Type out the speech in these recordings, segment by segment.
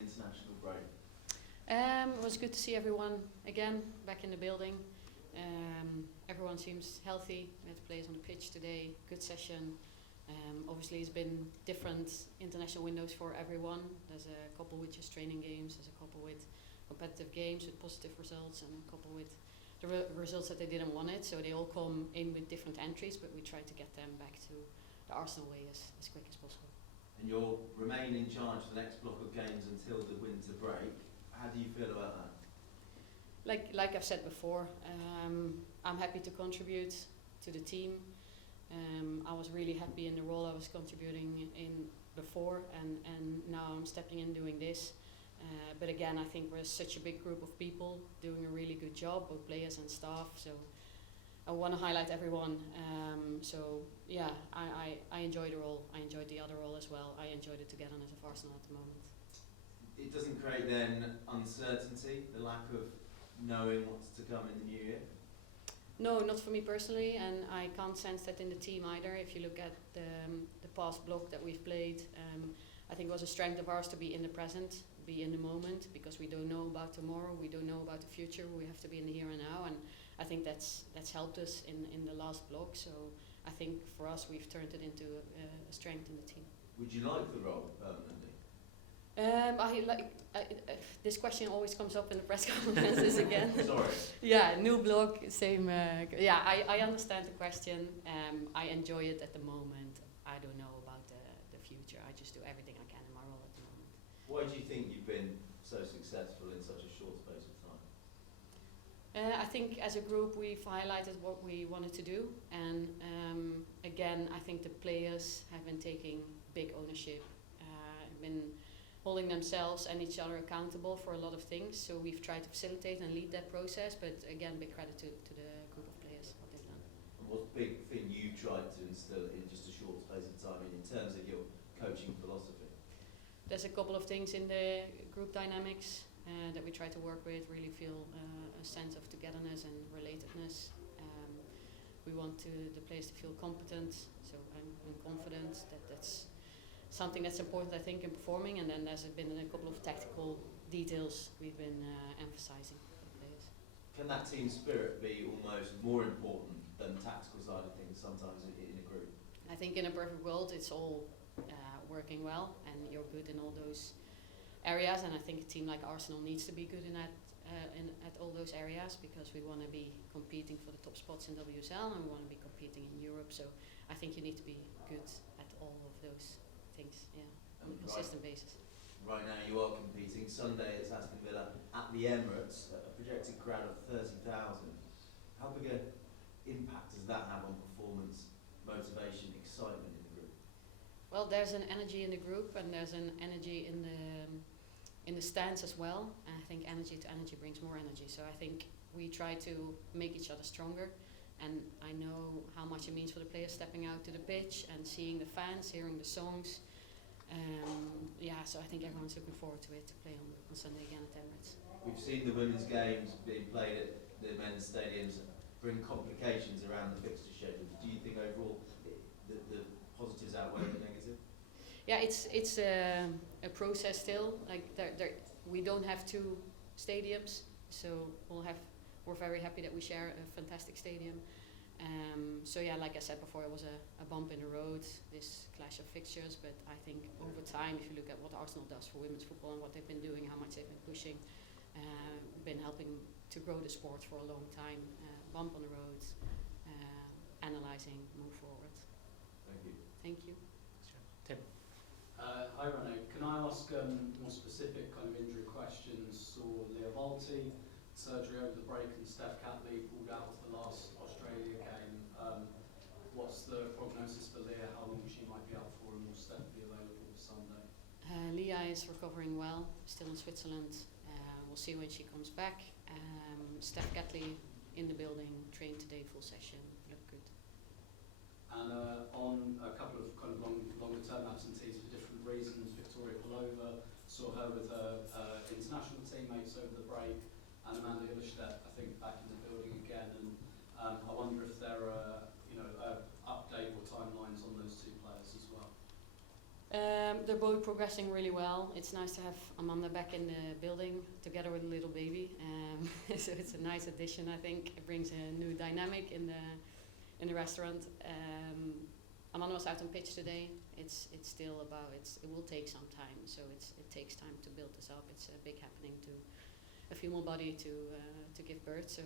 International break? It was good to see everyone again back in the building. Everyone seems healthy. We had players on the pitch today. Good session. Obviously, it's been different international windows for everyone. There's a couple with just training games. There's a couple with competitive games with positive results, and a couple with the results that they didn't want it. So they all come in with different entries, but we try to get them back to the Arsenal way as quick as possible. And you'll remain in charge for the next block of games until the winter break. How do you feel about that? Like I've said before, I'm happy to contribute to the team. I was really happy in the role I was contributing in before, and now I'm stepping in doing this. But again, I think we're such a big group of people doing a really good job, both players and staff. So I want to highlight everyone. So yeah, I enjoy the role. I enjoyed the other role as well. I enjoyed the togetherness of Arsenal at the moment. It doesn't create then uncertainty, the lack of knowing what's to come in the new year? No, not for me personally, and I can't sense that in the team either. If you look at the past block that we've played, I think it was a strength of ours to be in the present, be in the moment, because we don't know about tomorrow, we don't know about the future, we have to be in the here and now, and I think that's helped us in the last block. So I think for us we've turned it into a strength in the team. Would you like the role permanently? This question always comes up in the press conferences again. Sorry. Yeah, new block, same. Yeah, I understand the question. I enjoy it at the moment. I don't know about the future. I just do everything I can in my role at the moment. Why do you think you've been so successful in such a short space of time? I think as a group we've highlighted what we wanted to do, and again I think the players have been taking big ownership, been holding themselves and each other accountable for a lot of things. So we've tried to facilitate and lead that process, but again big credit to the group of players, what they've done. And what's the big thing you tried to instill in just a short space of time in terms of your coaching philosophy? There's a couple of things in the group dynamics that we try to work with, really feel a sense of togetherness and relatedness. We want the players to feel competent, so I'm confident that that's something that's important, I think, in performing. And then there's been a couple of tactical details we've been emphasizing for the players. Can that team spirit be almost more important than the tactical side of things sometimes in a group? I think in a perfect world it's all working well and you're good in all those areas, and I think a team like Arsenal needs to be good in at all those areas, because we want to be competing for the top spots in WSL and we want to be competing in Europe. So I think you need to be good at all of those things, yeah, on a consistent basis. Right now you are competing. Sunday it's Aston Villa at the Emirates, a projected crowd of 30,000. How big an impact does that have on performance, motivation, excitement in the group? Well, there's an energy in the group and there's an energy in the stands as well. And I think energy to energy brings more energy. So I think we try to make each other stronger. And I know how much it means for the players stepping out to the pitch and seeing the fans, hearing the songs. Yeah, so I think everyone's looking forward to it, to play on Sunday again at Emirates. We've seen the women's games being played at the men's stadiums bring complications around the fixture schedule. Do you think overall the positives outweigh the negative? Yeah, it's a process still. Like we don't have two stadiums, so we're very happy that we share a fantastic stadium. So yeah, like I said before, it was a bump in the road, this clash of fixtures, but I think over time, if you look at what Arsenal does for women's football and what they've been doing, how much they've been pushing, been helping to grow the sport for a long time, bump on the road, analysing, move forward. Thank you. Thank you. Tim. Hi Renee, can I ask more specific kind of injury questions? Saw Leah Volti, surgery over the break, and Steph Catley pulled out of the last Australia game. What's the prognosis for Leah? How long she might be out for, and will Steph be available for Sunday? Leah is recovering well, still in Switzerland. We'll see when she comes back. Steph Catley in the building, trained today, full session, looked good. And on a couple of kind of longer term absentees for different reasons, Victoria Pelova, saw her with her international teammates over the break, and Amanda Hillestedt, I think, back in the building again. And I wonder if there are update or timelines on those two players as well. They're both progressing really well. It's nice to have Amanda back in the building together with a little baby. So it's a nice addition, I think. It brings a new dynamic in the restaurant. Amanda was out on pitch today. It's still about it will take some time. So it takes time to build this up. It's a big happening to a female body to give birth. So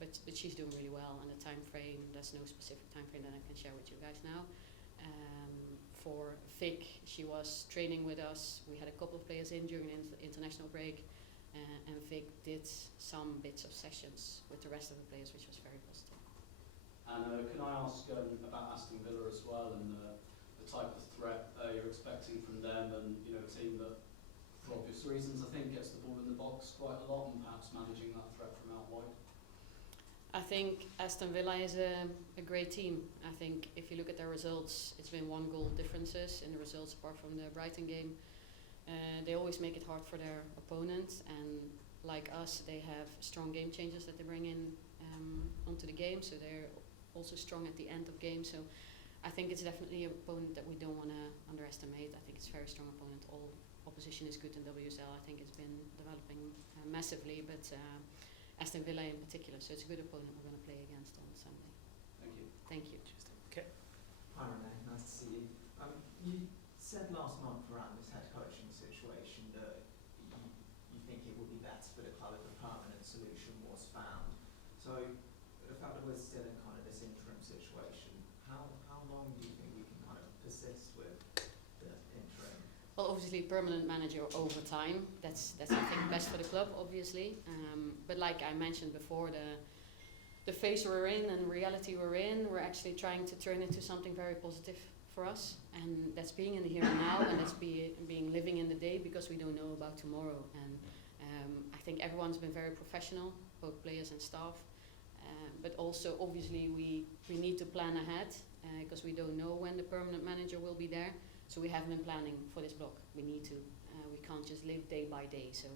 but she's doing really well. And the time frame, there's no specific time frame that I can share with you guys now. For Vic, she was training with us. We had a couple of players in during the international break, and Vic did some bits of sessions with the rest of the players, which was very positive. And can I ask about Aston Villa as well, and the type of threat you're expecting from them, and a team that, for obvious reasons, I think gets the ball in the box quite a lot, and perhaps managing that threat from out wide? I think Aston Villa is a great team. I think if you look at their results, it's been 1 goal differences in the results apart from the Brighton game. They always make it hard for their opponents, and like us, they have strong game changers that they bring in onto the game, so they're also strong at the end of games. So I think it's definitely an opponent that we don't want to underestimate. I think it's a very strong opponent. All opposition is good in WSL. I think it's been developing massively, but Aston Villa in particular, so it's a good opponent we're going to play against on Sunday. Thank you. Thank you. Okay. Hi Renee, nice to see you. You said last month around this head coaching situation that you think it would be better for the club if a permanent solution was found. So the fact that we're still in kind of this interim situation, how long do you think we can kind of persist with the interim? Well, obviously, permanent manager over time. That's I think best for the club, obviously. But like I mentioned before, the phase we're in and reality we're in, we're actually trying to turn into something very positive for us, and that's being in the here and now, and that's being living in the day, because we don't know about tomorrow. And I think everyone's been very professional, both players and staff. But also, obviously, we need to plan ahead because we don't know when the permanent manager will be there. So we have been planning for this block. We need to. We can't just live day by day. So,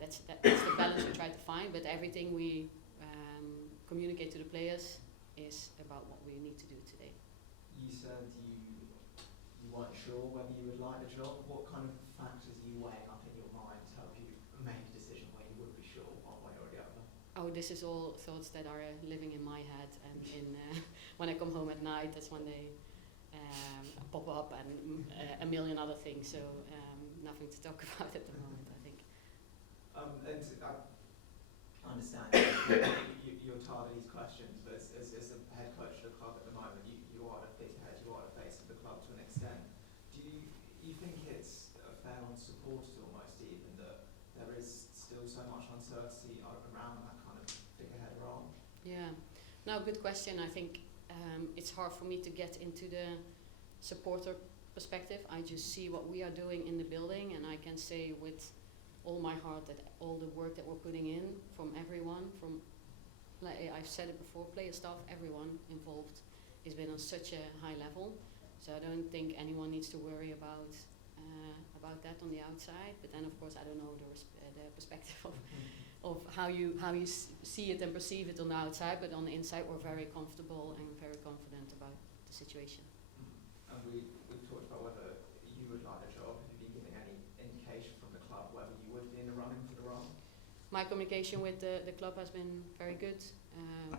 that's the balance we try to find. But everything we communicate to the players is about what we need to do today. You said you weren't sure whether you would like the job. What kind of factors are you weighing up in your mind to help you make a decision where you would be sure one way or the other? Oh, this is all thoughts that are living in my head, and when I come home at night, that's when they pop up, and a million other things. So nothing to talk about at the moment, I think. And I understand you're tired of these questions, but as a head coach of the club at the moment, you are the figurehead, you are the face of the club to an extent. Do you think it's fair on supporters almost even that there is still so much uncertainty around that kind of figurehead role? Yeah, no, good question. I think it's hard for me to get into the supporter perspective. I just see what we are doing in the building, and I can say with all my heart that all the work that we're putting in from everyone, from, like I've said it before, player, staff, everyone involved has been on such a high level. So I don't think anyone needs to worry about that on the outside. But then, of course, I don't know the perspective of how you see it and perceive it on the outside. But on the inside, we're very comfortable and very confident about the situation. And we've talked about whether you would like the job. Have you been giving any indication from the club whether you would be in the running for the role? My communication with the club has been very good.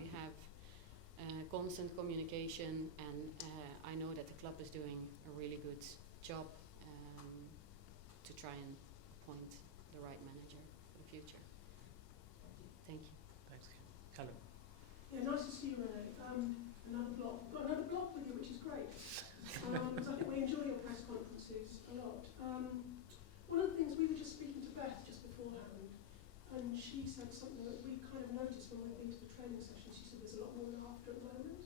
We have constant communication, and I know that the club is doing a really good job to try and appoint the right manager for the future. Thank you. Thanks. Callum. Yeah, nice to see you, Renee. Another block. We've got another block with you, which is great. Because I think we enjoy your press conferences a lot. One of the things, we were just speaking to Beth just beforehand, and she said something that we kind of noticed when we've been to the training session. She said there's a lot more laughter at the moment.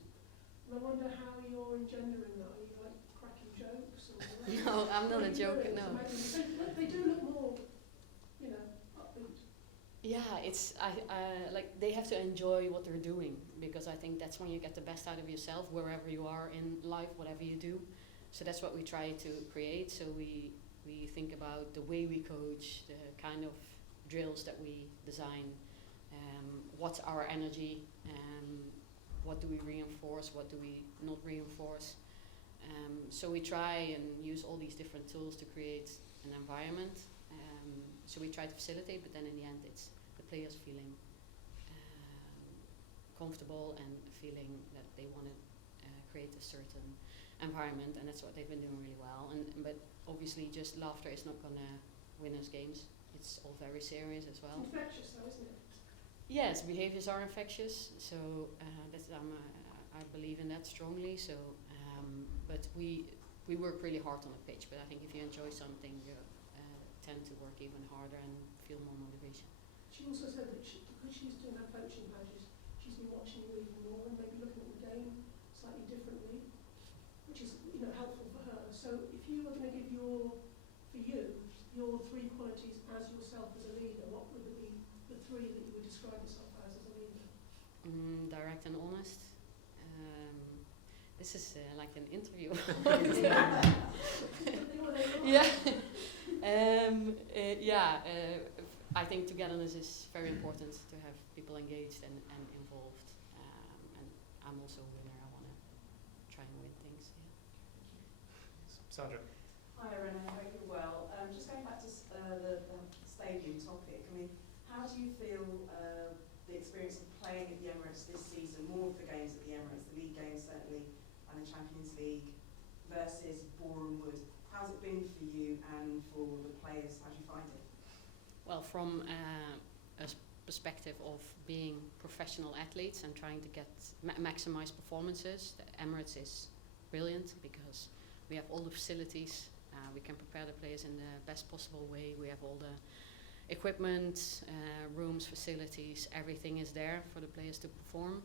And I wonder how you're engendering that. Are you like cracking jokes? Or No, I'm not a joker, no. They do look more, upbeat. Yeah, it's I like they have to enjoy what they're doing, because I think that's when you get the best out of yourself wherever you are in life, whatever you do. So that's what we try to create. So we think about the way we coach, the kind of drills that we design, what's our energy, what do we reinforce, what do we not reinforce. So we try and use all these different tools to create an environment. So we try to facilitate, but then in the end it's the players feeling comfortable and feeling that they want to create a certain environment, and that's what they've been doing really well. But obviously just laughter is not going to win us games. It's all very serious as well. It's infectious though, isn't it? Yes, behaviors are infectious, so I believe in that strongly. So, but we work really hard on the pitch. But I think if you enjoy something, you tend to work even harder and feel more motivation. She also said that because she's doing her coaching badges, she's been watching you even more and maybe looking at the game slightly differently, which is helpful for her. So if you were going to give your three qualities as yourself as a leader, what would be the three that you would describe yourself as a leader? Direct and honest. This is like an interview. I think togetherness is very important to have people engaged and involved. And I'm also a winner. I want to try and win things. Yeah. Sandra. Hi Renee, I hope you're well. Just going back to the stadium topic, I mean, how do you feel the experience of playing at the Emirates this season, more of the games at the Emirates, the league games certainly, and the Champions League, versus Boreham Wood? How's it been for you and for the players? How do you find it? Well, from a perspective of being professional athletes and trying to get maximize performances, the Emirates is brilliant because we have all the facilities. We can prepare the players in the best possible way. We have all the equipment, rooms, facilities, everything is there for the players to perform.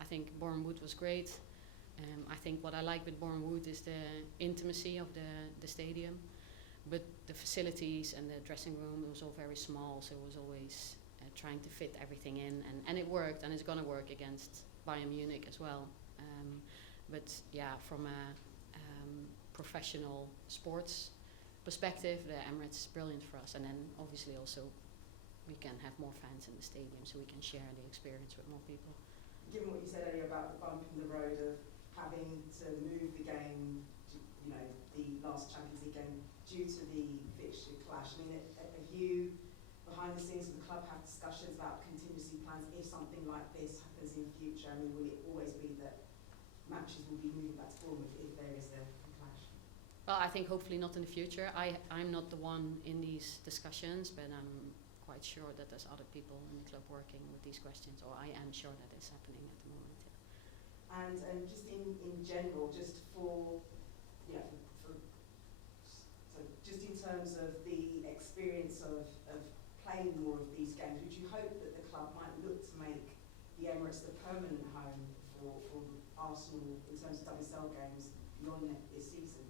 I think Boreham Wood was great. I think what I like with Boreham Wood is the intimacy of the stadium, but the facilities and the dressing room, it was all very small, so it was always trying to fit everything in, and it worked, and it's going to work against Bayern Munich as well. But yeah, from a professional sports perspective, the Emirates is brilliant for us, and then obviously also we can have more fans in the stadium, so we can share the experience with more people. Given what you said earlier about the bump in the road of having to move the game, the last Champions League game, due to the fixture clash, I mean, have you, behind the scenes of the club, have discussions about contingency plans if something like this happens in the future? I mean, will it always be that matches will be moving back to Bournemouth if there is a clash? Well, I think hopefully not in the future. I'm not the one in these discussions, but I'm quite sure that there's other people in the club working with these questions, or I am sure that is happening at the moment. Yeah. And just in general, just for just in terms of the experience of playing more of these games, would you hope that the club might look to make the Emirates the permanent home for Arsenal in terms of WSL games beyond this season?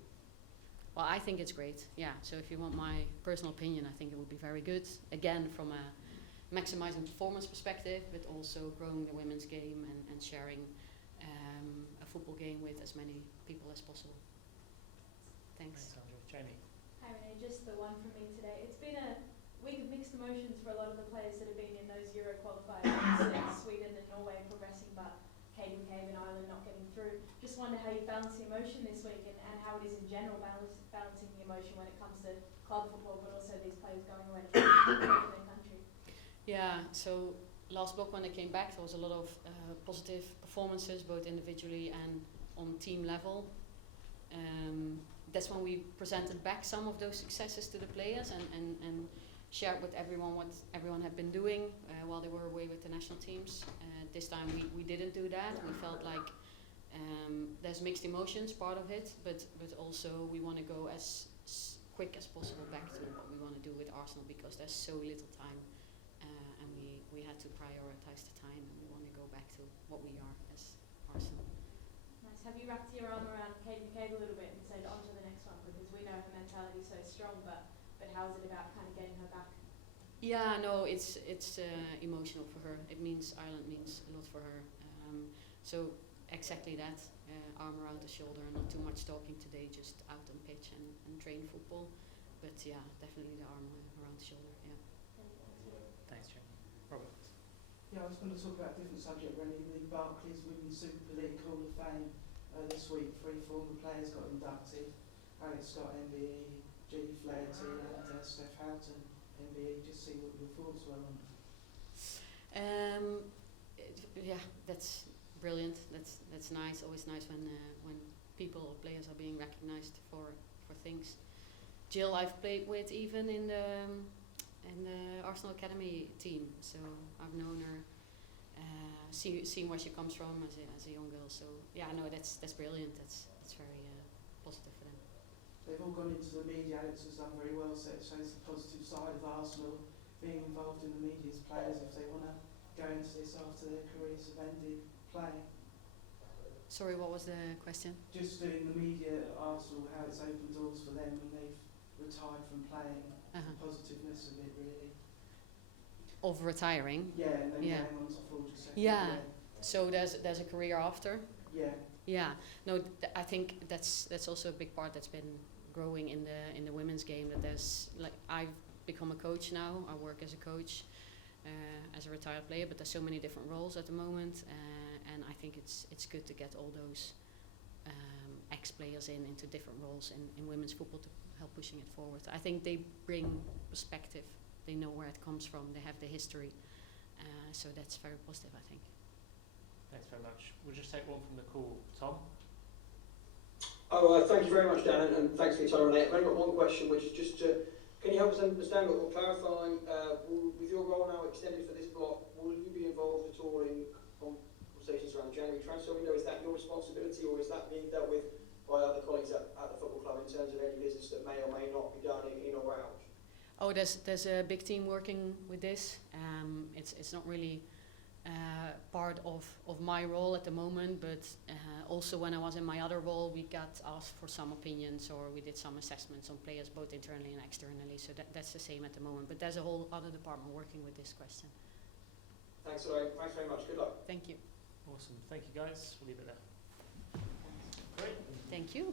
Well, I think it's great, yeah. So if you want my personal opinion, I think it would be very good. Again, from a maximizing performance perspective, but also growing the women's game and sharing a football game with as many people as possible. Thanks. Sandra. Jamie. Hi Renee, just the one from me today. It's been a week of mixed emotions for a lot of the players that have been in those Euro qualifiers, Sweden and Norway progressing, but Caden Cave and Ireland not getting through. Just wonder how you balance the emotion this week and how it is in general balancing the emotion when it comes to club football, but also these players going away to play for their country. Yeah, so last book when they came back, there was a lot of positive performances, both individually and on team level. That's when we presented back some of those successes to the players and shared with everyone what everyone had been doing while they were away with the national teams. This time we didn't do that. We felt like there's mixed emotions, part of it, but also we want to go as quick as possible back to what we want to do with Arsenal, because there's so little time, and we had to prioritize the time, and we want to go back to what we are as Arsenal. Nice. Have you wrapped your arm around Kate McCabe a little bit and said on to the next one, because we know her mentality is so strong, but how is it about kind of getting her back? Yeah, no, it's emotional for her. Ireland means a lot for her. So exactly that, arm around the shoulder, and not too much talking today, just out on pitch and train football. But yeah, definitely the arm around the shoulder, yeah. Thanks, Jamie. Robert. Yeah, I was going to talk about a different subject, really, the Barclays Women's Super League Hall of Fame. this week. 3 former players got inducted. Alex Scott, MBE, Gilly Flaherty and Steph Houghton, MBE. Just see what your thoughts were on it. Yeah, that's brilliant. That's nice. Always nice when people or players are being recognised for things. Jill, I've played with even in the Arsenal Academy team, so I've known her, seen where she comes from as a young girl. So yeah, no, that's brilliant. That's very positive for them. They've all gone into the media. Alex has done very well, so it shows the positive side of Arsenal being involved in the media as players if they want to go into this after their careers have ended playing. Sorry, what was the question? Just doing the media at Arsenal, how it's opened doors for them when they've retired from playing, the positiveness of it really. Of retiring? Yeah, and then Yeah. going on to forge a second Yeah. career. So there's a career after? Yeah. Yeah. No, I think that's also a big part that's been growing in the women's game. That there's like I've become a coach now. I work as a coach, as a retired player, but there's so many different roles at the moment, and I think it's good to get all those ex-players into different roles in women's football to help pushing it forward. I think they bring perspective. They know where it comes from. They have the history, so that's very positive, I think. Thanks very much. We'll just take one from the call. Tom? Oh, thank you very much, Dan, and thanks for your time, Renee. I've only got one question, which is just can you help us understand or clarify, with your role now extended for this block, will you be involved at all in conversations around January transfer window? Is that your responsibility, or is that being dealt with by other colleagues at the football club in terms of any business that may or may not be done in or out? Oh, there's a big team working with this. It's not really part of my role at the moment, but also when I was in my other role, we got asked for some opinions, or we did some assessments on players both internally and externally. So that's the same at the moment. But there's a whole other department working with this question. Thanks very much. Good luck. Thank you. Awesome. Thank you, guys. We'll leave it there. Great. Thank you.